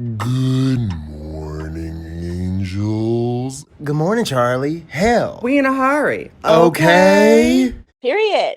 Good morning, angels. Good morning, Charlie. Hell. We in a hurry. Okay. Period.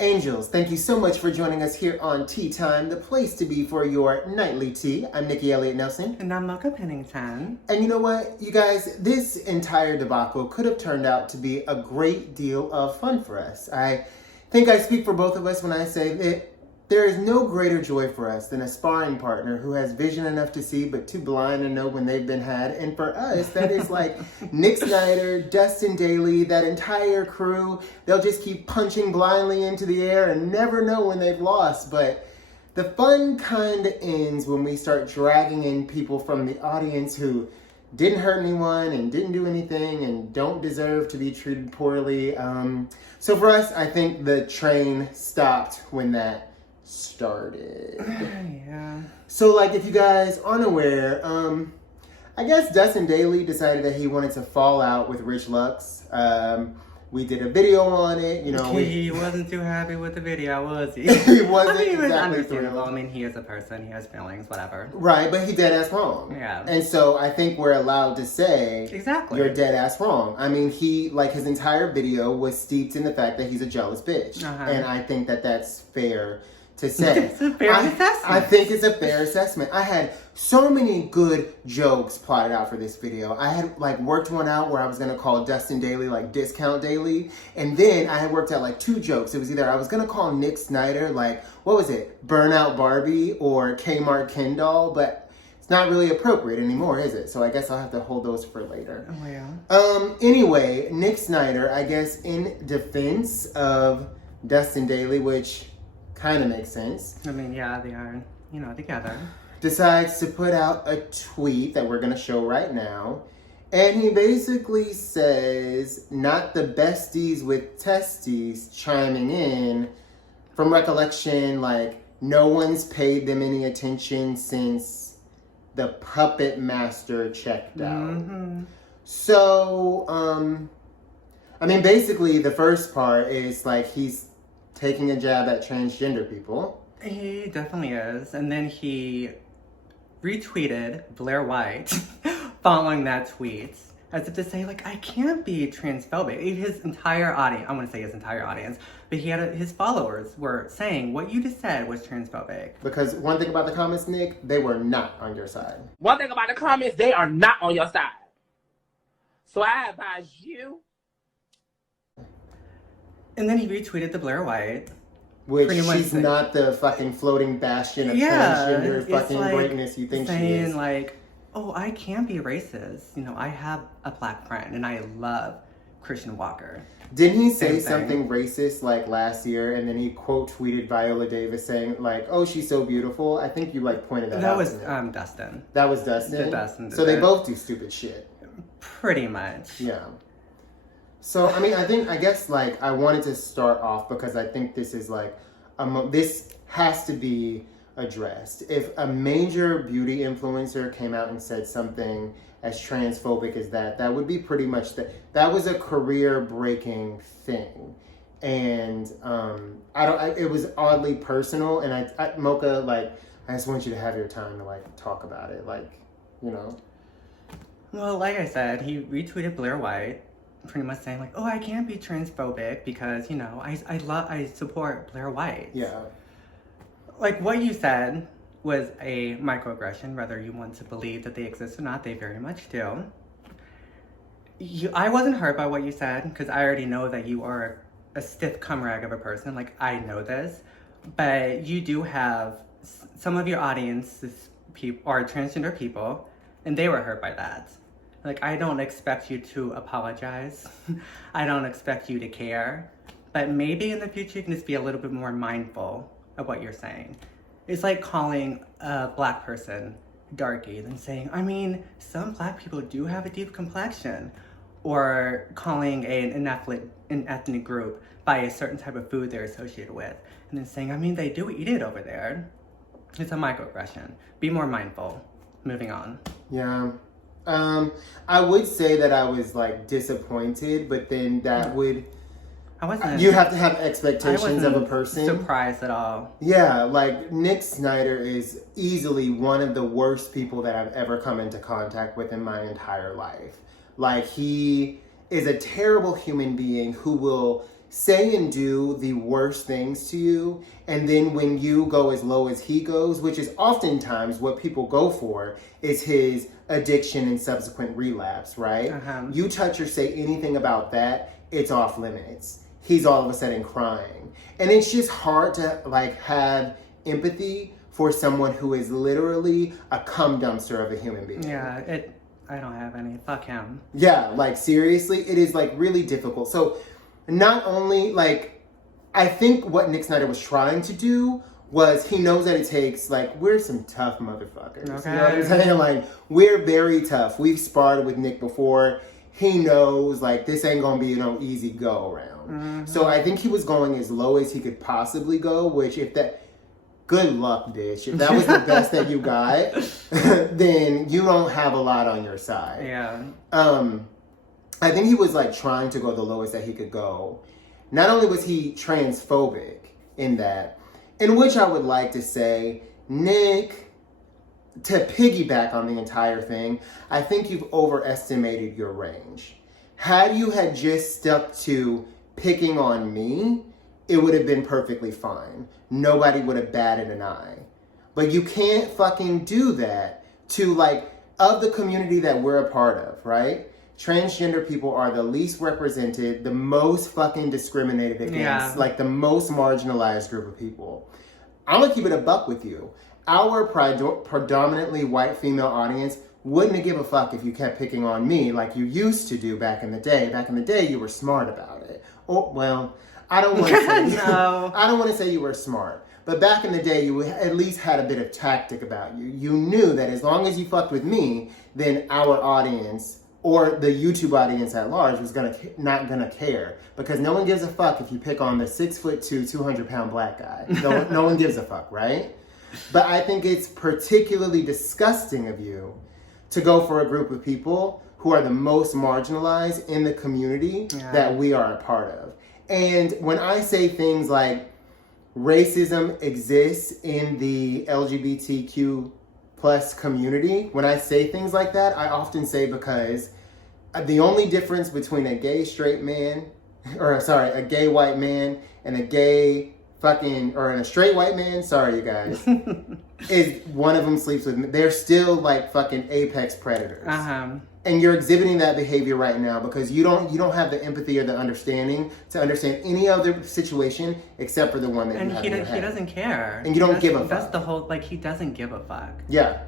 Angels, thank you so much for joining us here on Tea Time, the place to be for your nightly tea. I'm Nicky Elliott Nelson. And I'm Mocha Pennington. And you know what, you guys, this entire debacle could have turned out to be a great deal of fun for us. I think I speak for both of us when I say that there is no greater joy for us than a sparring partner who has vision enough to see but too blind to know when they've been had. And for us, that is like Nick Snider, Dustin Daly, that entire crew. They'll just keep punching blindly into the air and never know when they've lost. But the fun kind of ends when we start dragging in people from the audience who didn't hurt anyone and didn't do anything and don't deserve to be treated poorly. So for us, I think the train stopped when that started. Yeah. So like if you guys aren't aware, I guess Dustin Daly decided that he wanted to fall out with Rich Lux. We did a video on it, you know. He wasn't too happy with the video, was he? He wasn't I mean, exactly understandable. thrilled. I mean, he is a person, he has feelings, whatever. Right, but he dead ass wrong. Yeah. And so I think we're allowed to say Exactly. you're dead ass wrong. I mean, he, like, his entire video was steeped in the fact that he's a jealous bitch. Uh-huh. And I think that that's fair to say. It's a fair assessment. I think it's a fair assessment. I had so many good jokes plotted out for this video. I had like worked one out where I was gonna call Dustin Daly like Discount Daily, and then I had worked out like two jokes. It was either I was gonna call Nick Snider like, what was it, Burnout Barbie or Kmart Ken doll, but it's not really appropriate anymore, is it? So I guess I'll have to hold those for later. Oh yeah. Anyway, Nick Snider, I guess in defense of Dustin Daly, which kind of makes sense. I mean, yeah, they are, together. Decides to put out a tweet that we're going to show right now. And he basically says, not the besties with testes, chiming in. From recollection, like, no one's paid them any attention since the puppet master checked out. Mm-hmm. So, I mean, basically the first part is like he's taking a jab at transgender people. He definitely is. And then he retweeted Blair White following that tweet as if to say, like, I can't be transphobic. His entire audience, I want to say his entire audience, but he had his followers were saying what you just said was transphobic. Because one thing about the comments, Nick, they were not on your side. One thing about the comments, they are not on your side. So I advise you. And then he retweeted the Blair White. Which pretty much she's saying, not the fucking floating bastion of transgender it's fucking like greatness you think she saying is. like, oh, I can be racist. I have a black friend and I love Christian Walker. Didn't he say Same thing. something racist like last year and then he quote tweeted Viola Davis saying like, oh, she's so beautiful? I think you like pointed that out. That was to me. Dustin. That was Dustin? Dustin did so they that. both do stupid shit. Pretty much. Yeah. So, I mean, I guess, like, I wanted to start off because I think this is, like, this has to be addressed. If a major beauty influencer came out and said something as transphobic as that, that would be pretty much, that was a career-breaking thing. And it was oddly personal, and I Mocha, like, I just want you to have your time to, like, talk about it, like, Well, like I said, he retweeted Blair White, pretty much saying like, oh, I can't be transphobic because, I support Blair White. Yeah. Like what you said was a microaggression, whether you want to believe that they exist or not, they very much do. I wasn't hurt by what you said because I already know that you are a stiff cum rag of a person. Like, I know this. But you do have some of your audience are transgender people, and they were hurt by that. Like, I don't expect you to apologize. I don't expect you to care. But maybe in the future you can just be a little bit more mindful of what you're saying. It's like calling a black person darky than saying, I mean, some black people do have a deep complexion. Or calling an ethnic group by a certain type of food they're associated with. And then saying, I mean, they do eat it over there. It's a microaggression. Be more mindful. Moving on. Yeah. I would say that I was like disappointed, but then that would I wasn't. You have to have I expectations wasn't of a person. surprised at all. Yeah, like Nick Snider is easily one of the worst people that I've ever come into contact with in my entire life. Like, he is a terrible human being who will say and do the worst things to you, and then when you go as low as he goes, which is oftentimes what people go for, is his addiction and subsequent relapse, right? You touch or say anything about that, it's off limits. He's all of a sudden crying. And it's just hard to like have empathy for someone who is literally a cum dumpster of a human being. Yeah, I don't have any. Fuck him. Yeah, like seriously, it is like really difficult. So not only like, I think what Nick Snider was trying to do was he knows that it takes, like, we're some tough motherfuckers. Okay. You know what I'm saying? Like, we're very tough. We've sparred with Nick before. He knows, like, this ain't gonna be no easy go around. So I think he was going as low as he could possibly go, which if that, good luck, bitch. If that was the best that you got, then you don't have a lot on your side. Yeah. I think he was like trying to go the lowest that he could go. Not only was he transphobic in that, in which I would like to say, Nick, to piggyback on the entire thing, I think you've overestimated your range. Had you had just stuck to picking on me, it would have been perfectly fine. Nobody would have batted an eye. But you can't fucking do that to, like, of the community that we're a part of, right? Transgender people are the least represented, the most fucking discriminated against, like the most marginalized group of people. I'm gonna keep it a buck with you. Our predominantly white female audience wouldn't have give a fuck if you kept picking on me like you used to do back in the day. Back in the day, you were smart about it. Oh, well, I don't want to say no. I don't want to say you were smart. But back in the day, you at least had a bit of tactic about you. You knew that as long as you fucked with me, then our audience or the YouTube audience at large was not gonna care, because no one gives a fuck if you pick on the 6'2", 200-pound black guy. No one gives a fuck, right? But I think it's particularly disgusting of you to go for a group of people who are the most marginalized in the community that we are a part of. And when I say things like racism exists in the LGBTQ plus community, when I say things like that, I often say because the only difference between a gay straight man, a gay white man and a gay and a straight white man, sorry you guys, is one of them sleeps with me. They're still like fucking apex predators. And you're exhibiting that behavior right now because you don't have the empathy or the understanding to understand any other situation except for the one that you have in your head. He doesn't care. And you don't give a fuck. That's the whole, like, he doesn't give a fuck. Yeah.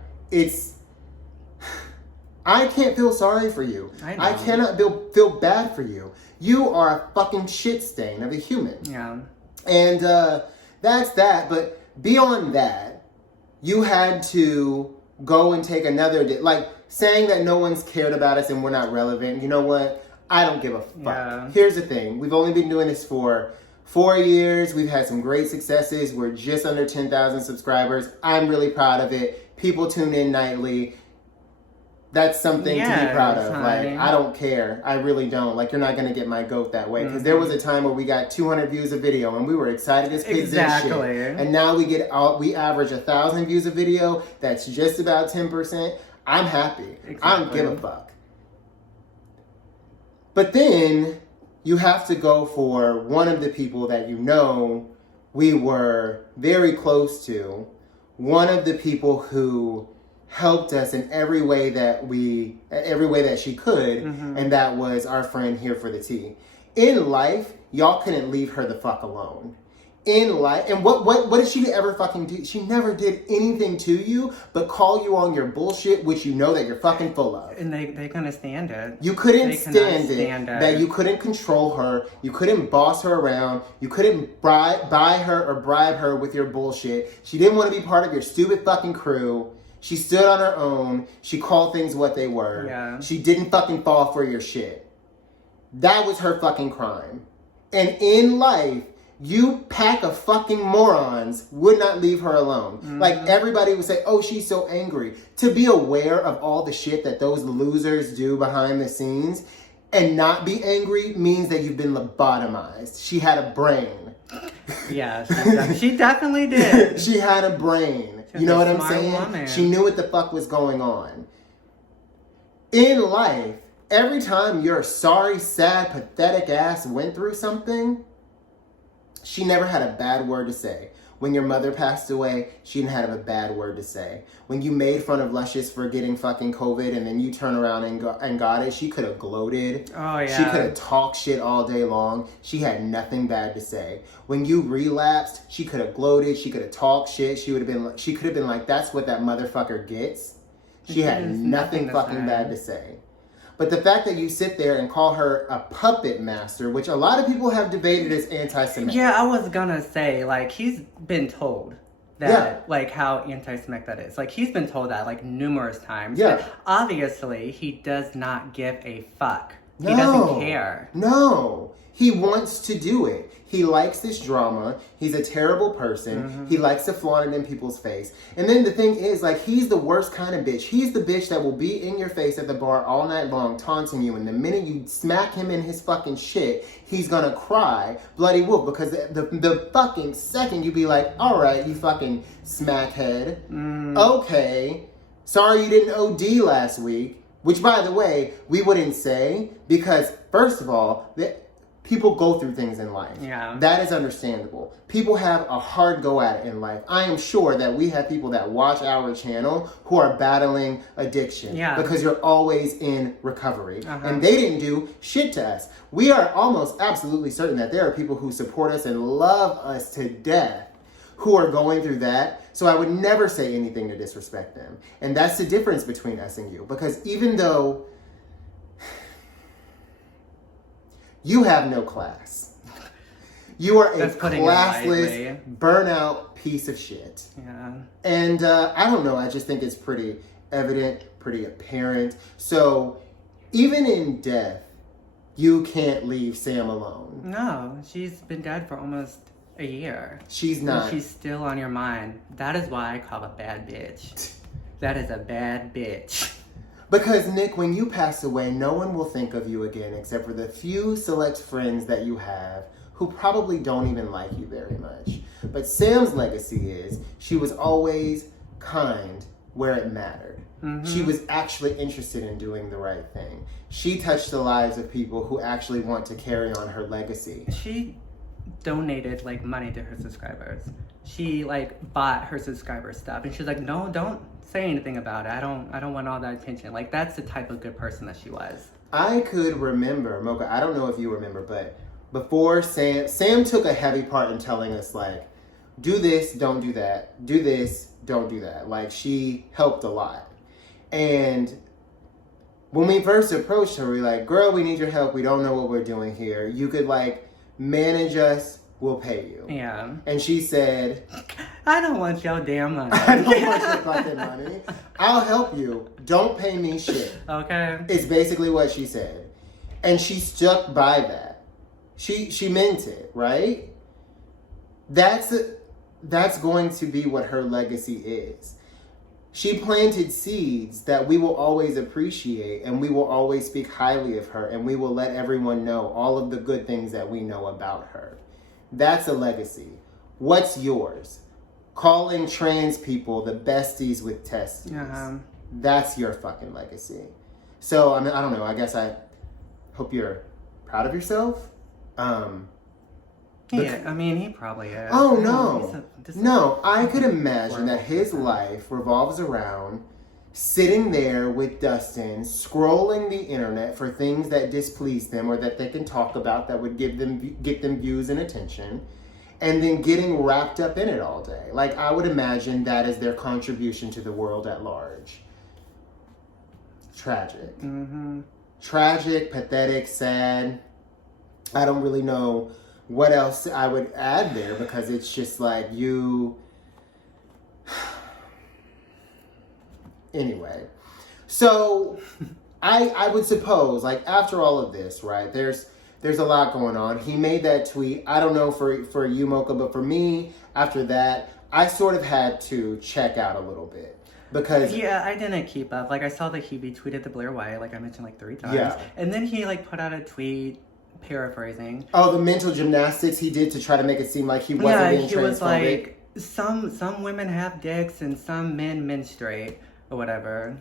I can't feel sorry for you. I cannot feel bad for you. You are a fucking shit stain of a human. Yeah. And that's that. But beyond that, you had to go and take another day. Like, saying that no one's cared about us and we're not relevant, you know what? I don't give a fuck. Yeah. Here's the thing. We've only been doing this for 4 years. We've had some great successes. We're just under 10,000 subscribers. I'm really proud of it. People tune in nightly. That's something to be proud of. Like, I don't care. I really don't. Like, you're not going to get my goat that way. Because there was a time where we got 200 views a video and we were excited as pigs and shit. And now we average 1,000 views a video. That's just about 10%. I'm happy. I don't give a fuck. But then you have to go for one of the people that you know we were very close to. One of the people who helped us in every way that she could, and that was our friend Here for the Tea. In life, y'all couldn't leave her the fuck alone. In life, and what did she ever fucking do? She never did anything to you but call you on your bullshit, which you know that you're fucking full of. And they couldn't stand it. You couldn't stand it. That you couldn't control her. You couldn't boss her around. You couldn't buy her or bribe her with your bullshit. She didn't want to be part of your stupid fucking crew. She stood on her own. She called things what they were. Yeah. She didn't fucking fall for your shit. That was her fucking crime. And in life, you pack of fucking morons would not leave her alone. Like, everybody would say, oh, she's so angry. To be aware of all the shit that those losers do behind the scenes And not be angry means that you've been lobotomized. She had a brain. Yeah, she definitely did. She had a brain. She was You know a what I'm smart saying? woman. She knew what the fuck was going on. In life, every time your sorry, sad, pathetic ass went through something, she never had a bad word to say. When your mother passed away, she didn't have a bad word to say. When you made fun of Luscious for getting fucking COVID and then you turn around and got it, she could have gloated. Oh, yeah. She could have talked shit all day long. She had nothing bad to say. When you relapsed, she could have gloated. She could have talked shit. She could have been like, that's what that motherfucker gets. She had nothing fucking bad to say. But the fact that you sit there and call her a puppet master, which a lot of people have debated as anti-Semitic. Yeah, I was gonna say, like, he's been told that, like, how anti-Semitic that is. Like, he's been told that, like, numerous times. Yeah. But obviously, he does not give a fuck. He doesn't care. No. He wants to do it. He likes this drama. He's a terrible person. Mm-hmm. He likes to flaunt it in people's face. And then the thing is, like, he's the worst kind of bitch. He's the bitch that will be in your face at the bar all night long taunting you. And the minute you smack him in his fucking shit, he's gonna cry bloody wolf. Because the fucking second you be like, all right, you fucking smackhead. Okay. Sorry you didn't OD last week. Which, by the way, we wouldn't say because, first of all, people go through things in life. Yeah. That is understandable. People have a hard go at it in life. I am sure that we have people that watch our channel who are battling addiction. Yeah. Because you're always in recovery. Uh-huh. And they didn't do shit to us. We are almost absolutely certain that there are people who support us and love us to death who are going through that. So I would never say anything to disrespect them. And that's the difference between us and you. Because even though you have no class, you are a classless, burnout piece of shit. Yeah. And I don't know, I just think it's pretty evident, pretty apparent. So even in death, you can't leave Sam alone. No, she's been dead for almost a year. She's not. And she's still on your mind. That is why I call her a bad bitch. That is a bad bitch. Because, Nick, when you pass away, no one will think of you again except for the few select friends that you have who probably don't even like you very much. But Sam's legacy is she was always kind where it mattered. Mm-hmm. She was actually interested in doing the right thing. She touched the lives of people who actually want to carry on her legacy. She donated like money to her subscribers. She like bought her subscribers stuff, and she's like, "No, don't say anything about it. I don't want all that attention." Like that's the type of good person that she was. I could remember, Mocha. I don't know if you remember, but before Sam took a heavy part in telling us like, "Do this, don't do that. Do this, don't do that." Like she helped a lot, and when we first approached her, we were like, "Girl, we need your help. We don't know what we're doing here. You could like manage us, we'll pay you." Yeah. And she said, "I don't want your damn money. I don't want your fucking money. I'll help you. Don't pay me shit." Okay. It's basically what she said. And she stuck by that. She meant it, right? That's going to be what her legacy is. She planted seeds that we will always appreciate, and we will always speak highly of her, and we will let everyone know all of the good things that we know about her. That's a legacy. What's yours? Calling trans people the besties with testes. Uh-huh. That's your fucking legacy. So, I mean, I don't know. I guess I hope you're proud of yourself. Yeah, I mean, he probably is. Oh, no. No, I could imagine that his life revolves around sitting there with Dustin, scrolling the internet for things that displease them or that they can talk about that would get them views and attention, and then getting wrapped up in it all day. Like, I would imagine that is their contribution to the world at large. Tragic. Mm-hmm. Tragic, pathetic, sad. I don't really know what else I would add there because it's just like you... Anyway. So, I would suppose, like, after all of this, right, there's a lot going on. He made that tweet. I don't know for you, Mocha, but for me, after that, I sort of had to check out a little bit. Because Yeah, I didn't keep up. Like, I saw that he retweeted the Blair White, like I mentioned like 3 times. Yeah. And then he like put out a tweet paraphrasing. oh, the mental gymnastics he did to try to make it seem like he wasn't Yeah, being he was transphobic. like, some women have dicks and some men menstruate or whatever.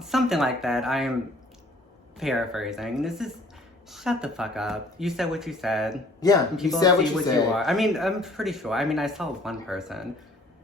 Something like that. I am paraphrasing. This is shut the fuck up. You said what you said. Yeah, And you people said what see you what said. you are. I mean, I'm pretty sure. I mean, I saw one person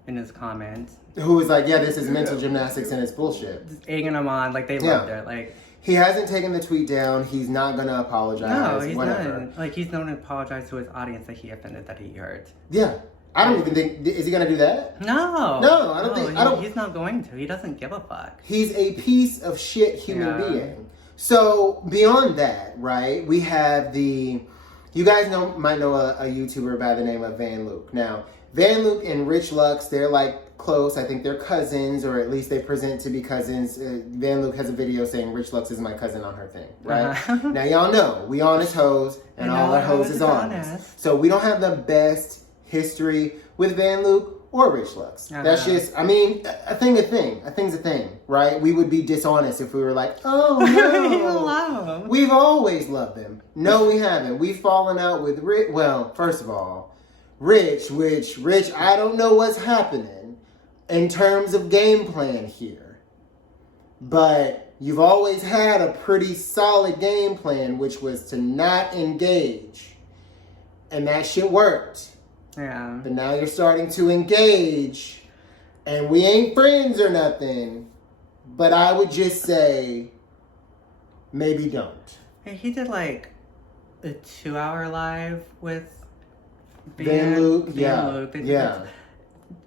in his comments Who was like, yeah, this is mental gymnastics and it's bullshit. just egging him on, like they Yeah. loved it. Like, He hasn't taken the tweet down. He's not going to apologize. no, he's whatever. not. Like, he's not going to apologize to his audience that he offended, that he hurt. Yeah. I don't even think... Is he going to do that? No. No, I don't think- I don't- He's not going to. He doesn't give a fuck. He's a piece of shit human Yeah. being. So, beyond that, right, we have the... You guys might know a YouTuber by the name of Van Luke. Now, Van Luke and Rich Lux, they're like close. I think they're cousins, or at least they present to be cousins. Van Luke has a video saying Rich Lux is my cousin on her thing, right? Uh-huh. Now, y'all know, we honest hoes, and all our hoes is honest. So, we don't have the best history with Van Luke or Rich Lux. Uh-huh. That's just, I mean, a thing's a thing, right? We would be dishonest if we were like, oh You no, love him. we've always loved them. No, we haven't. We've fallen out with Rich. Well, first of all, Rich, I don't know what's happening in terms of game plan here. But you've always had a pretty solid game plan, which was to not engage. And that shit worked. Yeah. But now you're starting to engage, and we ain't friends or nothing. But I would just say, maybe don't. Hey, he did like a 2-hour live with Van Luke, Van yeah, Luke. yeah.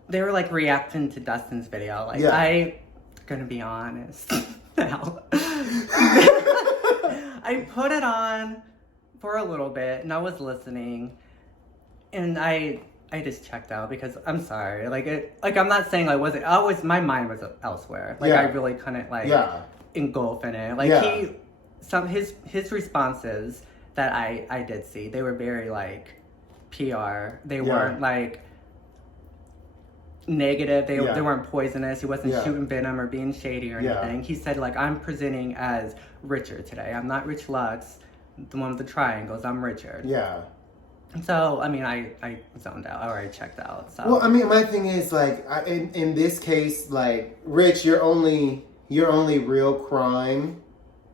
They were like reacting to Dustin's video. Like, Yeah. I gonna be honest now. I put it on for a little bit and I was listening, and I just checked out because I'm sorry. Like I'm not saying like was it always my mind was elsewhere. Like Yeah. I really couldn't like Yeah. engulf in it. Like Yeah. his responses that I did see, they were very like PR. They weren't like negative. They weren't poisonous. He wasn't shooting venom or being shady or anything. He said like, I'm presenting as Richard today. I'm not Rich Lux, the one with the triangles. I'm Richard. Yeah. So I mean, I zoned out or I checked out. So Well, I mean, my thing is like, in this case, like, Rich, your only real crime,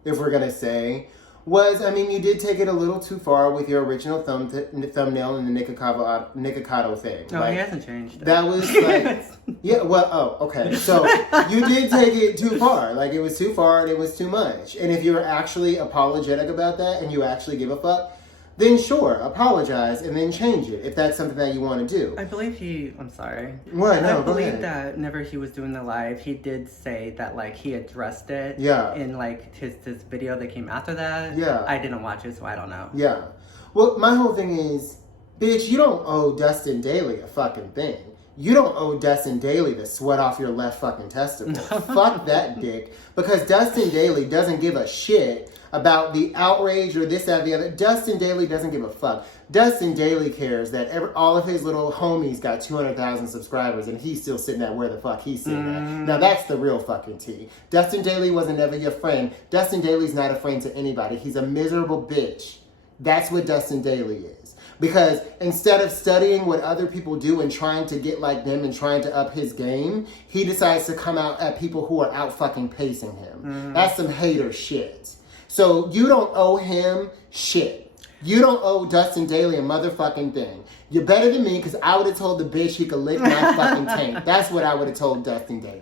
if we're gonna say, was, I mean, you did take it a little too far with your original thumbnail and the Nikocado thing. No, like, he hasn't changed it. That was like, yeah, well, oh, okay. So you did take it too far. Like, it was too far and it was too much. And if you're actually apologetic about that and you actually give a fuck, then sure, apologize and then change it if that's something that you want to do. I believe I'm sorry. What? No, I go believe ahead. that whenever he was doing the live, he did say that like he addressed it. Yeah. In like his video that came after that. Yeah. I didn't watch it, so I don't know. Yeah. Well, my whole thing is, bitch, you don't owe Dustin Daly a fucking thing. You don't owe Dustin Daly the sweat off your left fucking testicle. Fuck that dick. Because Dustin Daly doesn't give a shit about the outrage or this, that, the other. Dustin Daly doesn't give a fuck. Dustin Daly cares that all of his little homies got 200,000 subscribers and he's still sitting at where the fuck he's sitting at. Now that's the real fucking tea. Dustin Daly wasn't ever your friend. Dustin Daly's not a friend to anybody. He's a miserable bitch. That's what Dustin Daly is. Because instead of studying what other people do and trying to get like them and trying to up his game, he decides to come out at people who are out fucking pacing him. That's some hater shit. So you don't owe him shit. You don't owe Dustin Daly a motherfucking thing. You're better than me because I would have told the bitch he could lick my fucking tank. That's what I would have told Dustin Daly.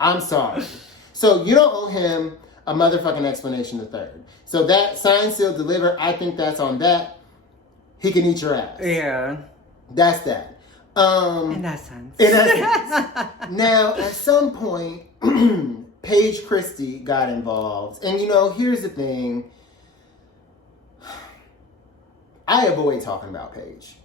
I'm sorry. So you don't owe him a motherfucking explanation the third. So that sign, seal, deliver, I think that's on that. He can eat your ass. Yeah. That's that. In that sense. In that sense. Now, at some point, Paige Christie got involved. And, you know, here's the thing. I avoid talking about Paige.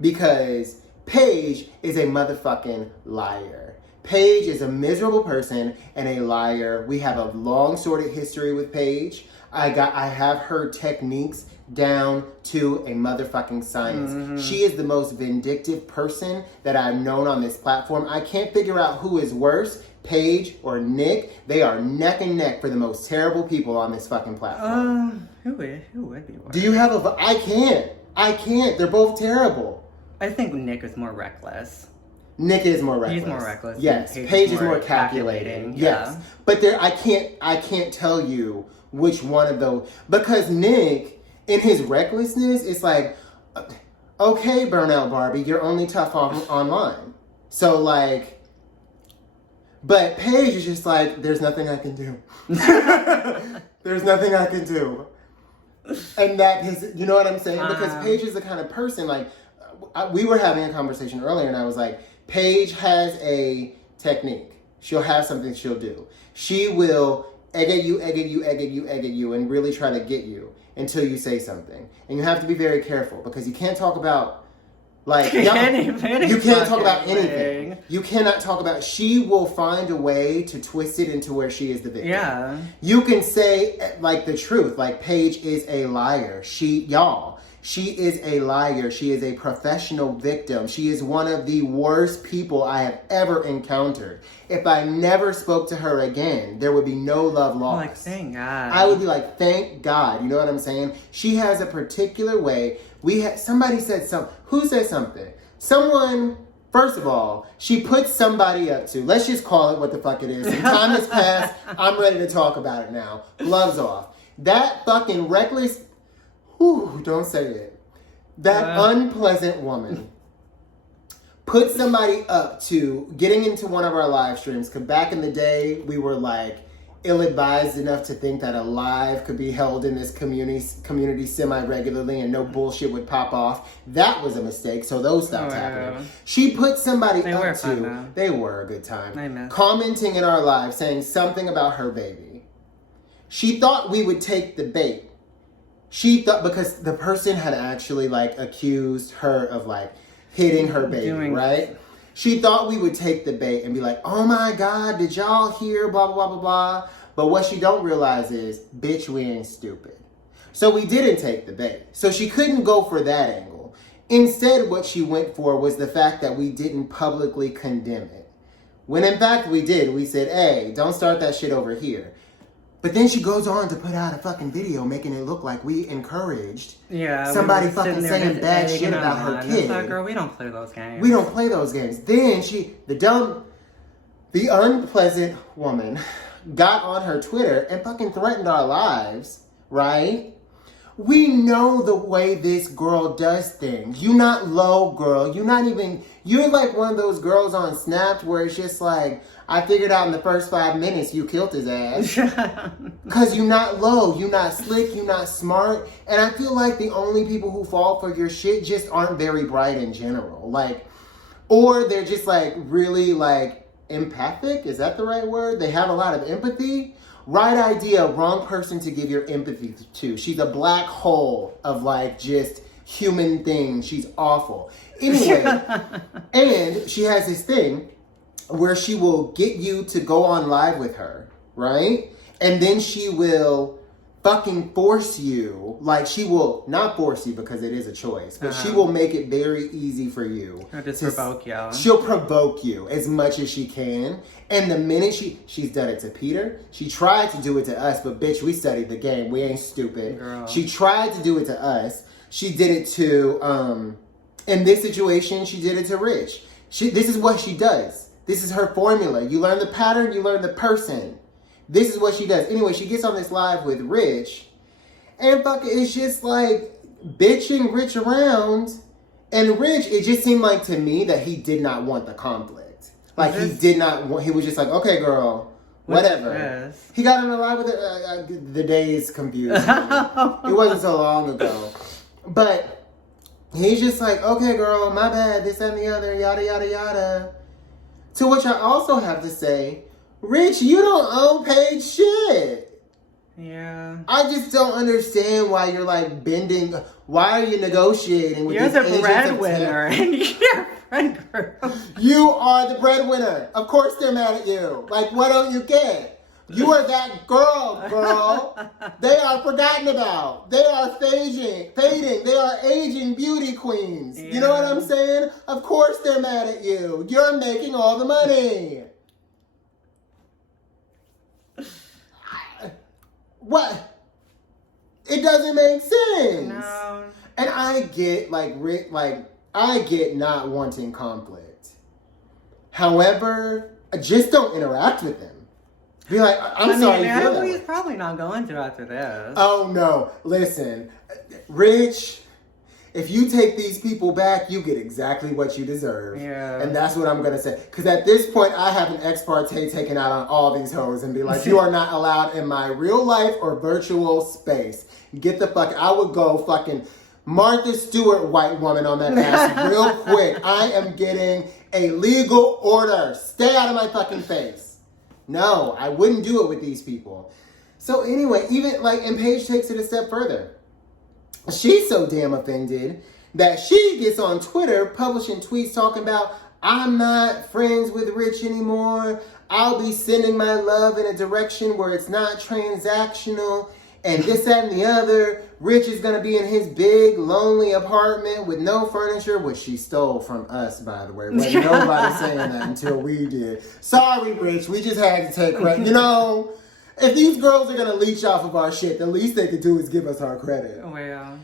Because Paige is a motherfucking liar. Paige is a miserable person and a liar. We have a long sordid history with Paige. I have her techniques down to a motherfucking science. Mm-hmm. She is the most vindictive person that I've known on this platform. I can't figure out who is worse, Paige or Nick. They are neck and neck for the most terrible people on this fucking platform. Who would be worse? Do you have a... I can't. They're both terrible. I think Nick is more reckless. Nick is more reckless. He's more reckless. Yes. Paige is more calculating. Yes. Yeah. But I can't tell you which one of those, because Nick, in his recklessness, it's like, okay, Burnout Barbie, you're only tough online. So like, but Paige is just like, there's nothing I can do. There's nothing I can do. And that is, you know what I'm saying? Because Paige is the kind of person, like, we were having a conversation earlier and I was like, Paige has a technique. She'll have something she'll do. She will egg at you, and really try to get you until you say something. And you have to be very careful because you can't talk about, like, you can't talk about anything. You cannot talk about, she will find a way to twist it into where she is the victim. Yeah. You can say, like, the truth, like, Paige is a liar. She is a liar. She is a professional victim. She is one of the worst people I have ever encountered. If I never spoke to her again, there would be no love lost. Like, thank God. I would be like, thank God. You know what I'm saying? She has a particular way. Somebody said something. Who said something? Someone, first of all, she put somebody up to, let's just call it what the fuck it is. Some time has passed. I'm ready to talk about it now. Gloves off. That fucking reckless... Ooh, don't say it. That unpleasant woman put somebody up to getting into one of our live streams, because back in the day, we were like ill-advised enough to think that a live could be held in this community semi-regularly and no bullshit would pop off. That was a mistake, so those stopped happening. She put somebody up to, they were a good time, commenting in our live saying something about her baby. She thought we would take the bait. She thought, because the person had actually, like, accused her of, like, hitting her baby, right? She thought we would take the bait and be like, oh my God, did y'all hear, blah, blah, blah, blah, blah. But what she don't realize is, bitch, we ain't stupid. So we didn't take the bait. So she couldn't go for that angle. Instead, what she went for was the fact that we didn't publicly condemn it. When in fact we did. We said, hey, don't start that shit over here. But then she goes on to put out a fucking video making it look like we encouraged somebody fucking saying bad shit about her kid. Like, girl, we don't play those games. We don't play those games. Then the unpleasant woman got on her Twitter and fucking threatened our lives, right? We know the way this girl does things. You not low, girl. You're like one of those girls on Snap where it's just like, I figured out in the first 5 minutes you killed his ass. Because you're not low, you're not slick, you're not smart. And I feel like the only people who fall for your shit just aren't very bright in general. Like, or they're just like really like empathic. Is that the right word? They have a lot of empathy. Right idea, wrong person to give your empathy to. She's a black hole of like just human things. She's awful. Anyway, and she has this thing where she will get you to go on live with her, right? And then she will fucking force you. Like, she will not force you because it is a choice, but she will make it very easy for you. Or just provoke you. She'll provoke you as much as she can. And the minute she's done it to Peter, she tried to do it to us, but bitch, we studied the game. We ain't stupid. Girl. She tried to do it to us. She did it to, in this situation, she did it to Rich. This is what she does. This is her formula. You learn the pattern, you learn the person. This is what she does. Anyway, she gets on this live with Rich, and fucking it's just like bitching Rich around. And Rich, it just seemed like to me that he did not want the conflict. Like he did not want, he was just like, okay, girl, whatever. He got on the live with her, the days confused me. It wasn't so long ago. But he's just like, okay, girl, my bad, this and the other, yada, yada, yada. To which I also have to say, Rich, you don't owe Paige shit. Yeah. I just don't understand why you're like bending. Why are you negotiating with You're these the agents of breadwinner and your friend group. You are the breadwinner. Of course they're mad at you. Like, what don't you get? You are that girl. They are forgotten about. They are fading. They are aging beauty queens. Yeah. You know what I'm saying? Of course they're mad at you. You're making all the money. What? It doesn't make sense. No. And I get I get not wanting conflict. However, just don't interact with them. Be like, I'm sorry. He's probably not going to after this. Oh no! Listen, Rich. If you take these people back, you get exactly what you deserve. Yeah. And that's what I'm gonna say. Because at this point, I have an ex parte taken out on all these hoes and be like, you are not allowed in my real life or virtual space. Get the fuck. I would go fucking Martha Stewart white woman on that ass real quick. I am getting a legal order. Stay out of my fucking face. No, I wouldn't do it with these people. So anyway, even and Paige takes it a step further. She's so damn offended that she gets on Twitter publishing tweets talking about, I'm not friends with Rich anymore. I'll be sending my love in a direction where it's not transactional. And this, that, and the other. Rich is going to be in his big, lonely apartment with no furniture, which she stole from us, by the way. But nobody saying that until we did. Sorry, Rich. We just had to take credit. You know, if these girls are going to leech off of our shit, the least they could do is give us our credit. Oh, yeah.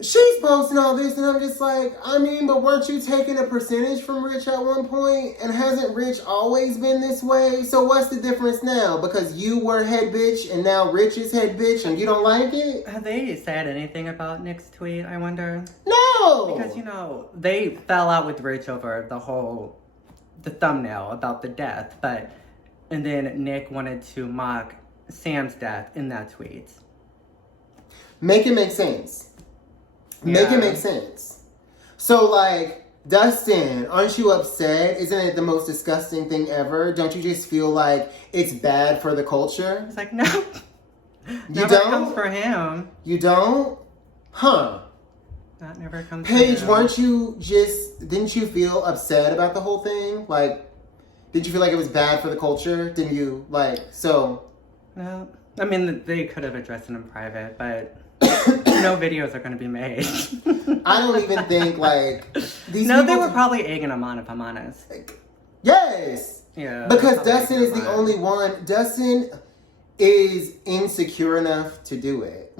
She's posting all this, and I'm just like, I mean, but weren't you taking a percentage from Rich at one point? And hasn't Rich always been this way? So what's the difference now? Because you were head bitch, and now Rich is head bitch, and you don't like it? Have they said anything about Nick's tweet, I wonder? No! Because, they fell out with Rich over the thumbnail about the death, and then Nick wanted to mock Sam's death in that tweet. Make it make sense. Make it make sense. So, Dustin, aren't you upset? Isn't it the most disgusting thing ever? Don't you just feel like it's bad for the culture? It's like, no. You Never don't? comes for him. You don't? Huh. That never comes for Paige, him. didn't you feel upset about the whole thing? Did you feel like it was bad for the culture? Didn't you, so? No. I mean, they could have addressed it in private, but no videos are going to be made. I don't even think, these No, people... they were probably egging him on, if I'm honest. Yes! Yeah. Because Dustin is the only one... Dustin is insecure enough to do it.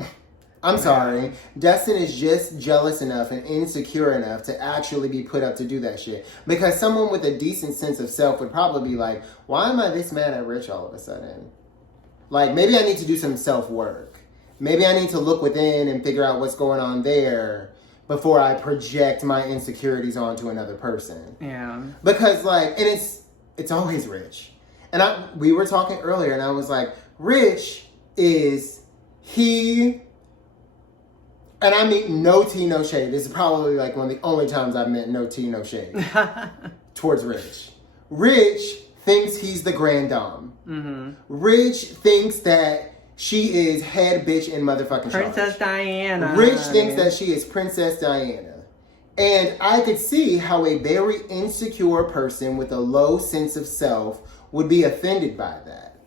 I'm sorry. Dustin is just jealous enough and insecure enough to actually be put up to do that shit. Because someone with a decent sense of self would probably be like, why am I this mad at Rich all of a sudden? Maybe I need to do some self-work. Maybe I need to look within and figure out what's going on there before I project my insecurities onto another person. Yeah. Because, and it's always Rich. And we were talking earlier, and I was like, Rich is and I mean no tea, no shade. This is probably one of the only times I've meant no tea, no shade towards Rich. Rich thinks he's the grand dame. Mm-hmm. Rich thinks that she is head bitch in motherfucking Princess charge. Diana. Rich thinks that she is Princess Diana. And I could see how a very insecure person with a low sense of self would be offended by that.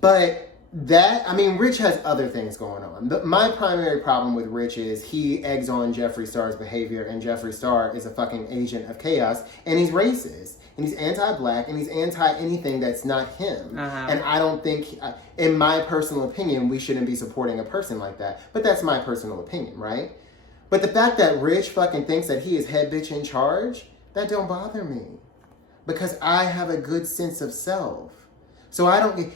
But Rich has other things going on. My primary problem with Rich is he eggs on Jeffree Star's behavior, and Jeffree Star is a fucking agent of chaos, and he's racist. And he's anti-black, and he's anti-anything that's not him. Uh-huh. And I don't think, in my personal opinion, we shouldn't be supporting a person like that. But that's my personal opinion, right? But the fact that Rich fucking thinks that he is head bitch in charge, that don't bother me. Because I have a good sense of self. So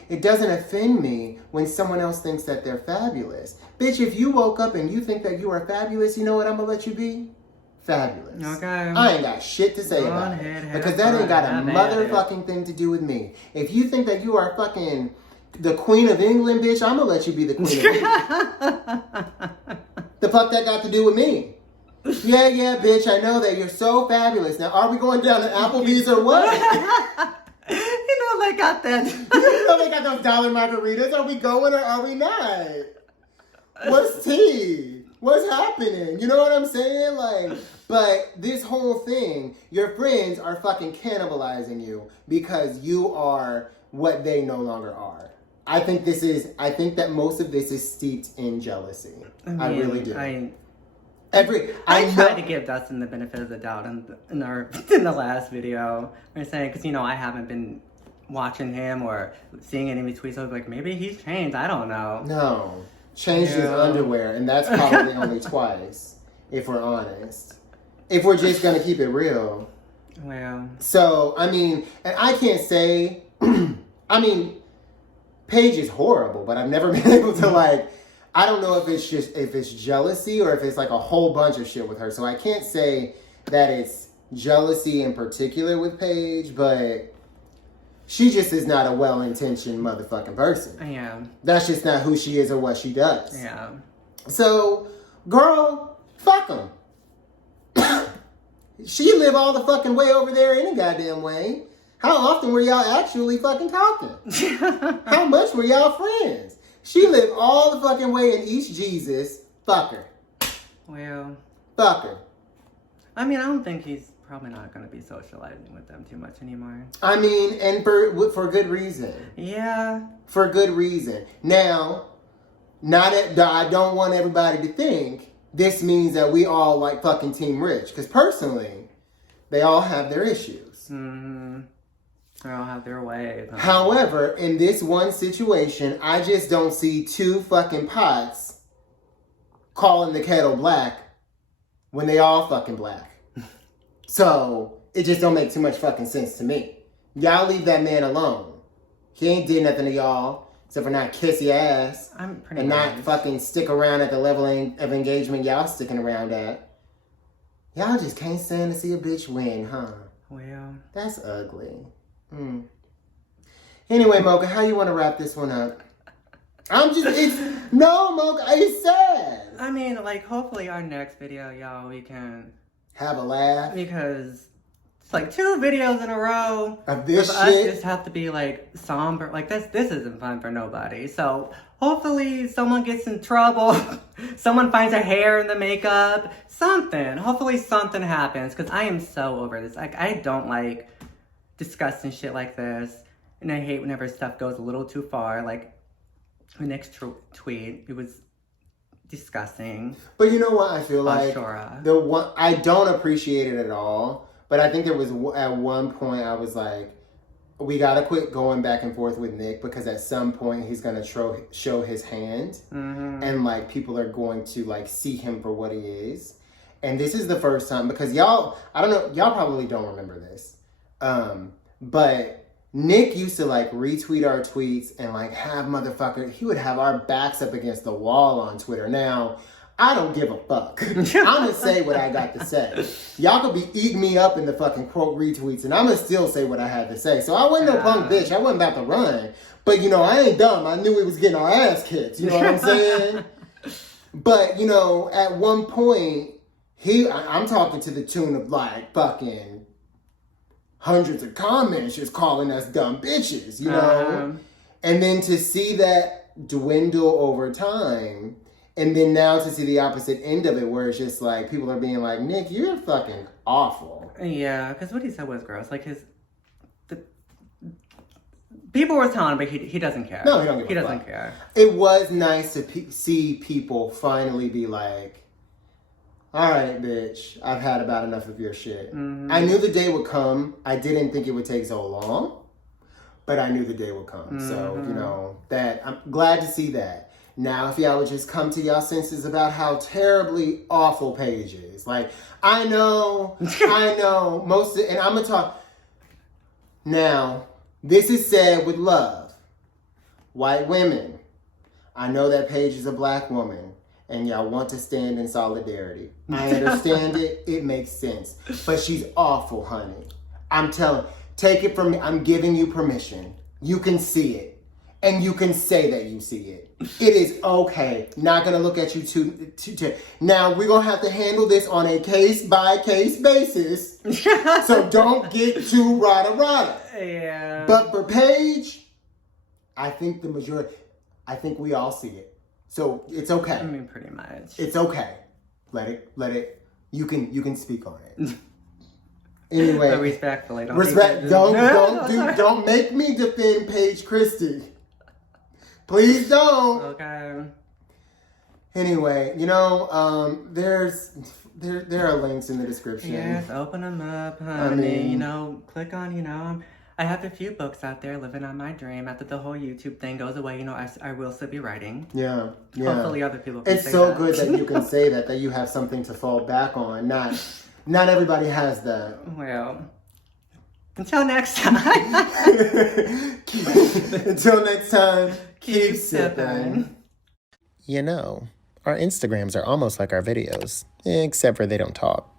it doesn't offend me when someone else thinks that they're fabulous. Bitch, if you woke up and you think that you are fabulous, you know what I'm gonna let you be? Fabulous. Okay. I ain't got shit to say about it. Because that ain't got a motherfucking thing to do with me. If you think that you are fucking the Queen of England, bitch, I'm gonna let you be the Queen of England. The fuck that got to do with me? Yeah, bitch, I know that you're so fabulous. Now, are we going down to Applebee's or what? You know they got that. You know they got those dollar margaritas. Are we going or are we not? What's tea? What's happening? You know what I'm saying? Like, but this whole thing, your friends are fucking cannibalizing you because you are what they no longer are. I think that most of this is steeped in jealousy. I really do. I I tried to give Dustin the benefit of the doubt in the last video. I'm saying, because, I haven't been watching him or seeing any of his tweets. I was like, maybe he's changed. I don't know. No. Changed his underwear, and that's probably only twice, if we're honest. If we're just going to keep it real. Well. So, and I can't say, Paige is horrible, but I've never been able to, I don't know if it's jealousy or if it's, a whole bunch of shit with her. So I can't say that it's jealousy in particular with Paige, but she just is not a well-intentioned motherfucking person. Yeah. That's just not who she is or what she does. Yeah. So, girl, fuck them. She live all the fucking way over there any goddamn way. How often were y'all actually fucking talking? How much were y'all friends? She live all the fucking way in East Jesus. Fuck her. Well. Fuck her. I don't think he's probably not going to be socializing with them too much anymore. And for good reason. Yeah. For good reason. Now, I don't want everybody to think this means that we all like fucking Team Rich. Because personally, they all have their issues. Mm-hmm. They all have their way. However, in this one situation, I just don't see two fucking pots calling the kettle black when they all fucking black. So, it just don't make too much fucking sense to me. Y'all leave that man alone. He ain't did nothing to y'all, except for not kiss your ass. And not fucking stick around at the level of engagement y'all sticking around at. Y'all just can't stand to see a bitch win, huh? Well. That's ugly. Anyway, Mocha, how you want to wrap this one up? No, Mocha, it's sad. Hopefully our next video, y'all, we can have a laugh. Because it's 2 videos in a row of this shit. Us just have to be somber. This isn't fun for nobody. So hopefully someone gets in trouble. Someone finds a hair in the makeup. Something. Hopefully something happens. Because I am so over this. I don't like disgusting shit like this. And I hate whenever stuff goes a little too far. The next tweet, it was disgusting. But you know what I feel like? Ashura. I don't appreciate it at all. But I think there was, at one point, I was like, we gotta quit going back and forth with Nick, because at some point he's gonna show his hand. Mm-hmm. And people are going to see him for what he is. And this is the first time, because y'all probably don't remember this. But Nick used to retweet our tweets and he would have our backs up against the wall on Twitter. Now, I don't give a fuck. I'm gonna say what I got to say. Y'all could be eating me up in the fucking quote retweets, and I'm gonna still say what I had to say. So I wasn't no punk bitch. I wasn't about to run. But I ain't dumb. I knew we was getting our ass kicked. You know what I'm saying? But at one point, I'm talking to the tune of fucking hundreds of comments just calling us dumb bitches, And then to see that dwindle over time, and then now to see the opposite end of it, where it's just people are being like, Nick, you're fucking awful. Yeah, because what he said was gross. People were telling him, but he doesn't care. No, he don't give a fuck. He doesn't care. It was nice to see people finally be like, all right, bitch, I've had about enough of your shit. Mm-hmm. I knew the day would come. I didn't think it would take so long, but I knew the day would come. Mm-hmm. So, that I'm glad to see that. Now, if y'all would just come to y'all senses about how terribly awful Paige is. I know, and I'm going to talk. Now, this is said with love. White women, I know that Paige is a black woman, and y'all want to stand in solidarity. I understand it. It makes sense. But she's awful, honey. I'm telling, take it from me. I'm giving you permission. You can see it. and you can say that you see it. It is okay. Not gonna look at you too. Now we're gonna have to handle this on a case-by-case basis. So don't get too rada. Yeah. But for Paige, I think we all see it. So it's okay. I mean, pretty much. It's okay. Let it. You can speak on it. Anyway. But respectfully, don't make me defend Paige Christie. Please don't. Okay. Anyway, there are links in the description. Yes, open them up, honey. Click on, I have a few books out there living on my dream. After the whole YouTube thing goes away, I will still be writing. Yeah. Hopefully other people can It's say so that. good that you can say that you have something to fall back on. Not everybody has that. Well, until next time. Until next time, Keep sipping. Our Instagrams are almost like our videos, except for they don't talk.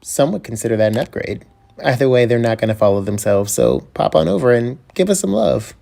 Some would consider that an upgrade. Either way, they're not going to follow themselves, so pop on over and give us some love.